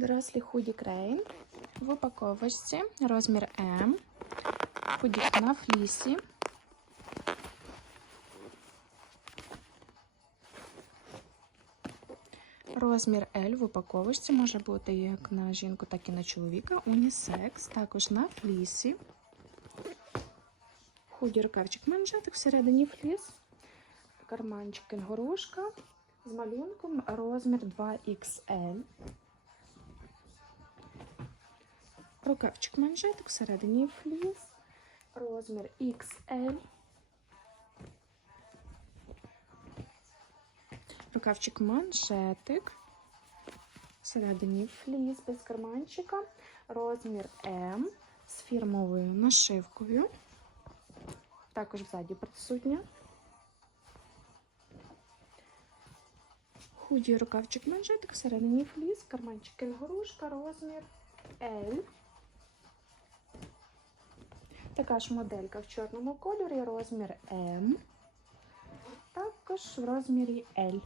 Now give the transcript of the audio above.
Дорослі худі крейн в упаковочці розмір М. Худі на флісі. Розмір L в упаковочці може бути як на жінку, так і на чоловіка. Унісекс, також на флісі. Худі рукавчик манжетик, всередині фліс. Карманчик кенгурушка з малюнком розмір 2XL. Рукавчик манжетик, всередині фліс. Розмір XL. Рукавчик манжетик. Всередині фліс без карманчика. Розмір М з фірмовою нашивкою. Також ззаді присутня. Худі рукавчик манжетик, всередині фліс, карманчик кенгурушка, розмір L. Така ж моделька в чорному кольорі, розмір М. Також в розмірі L.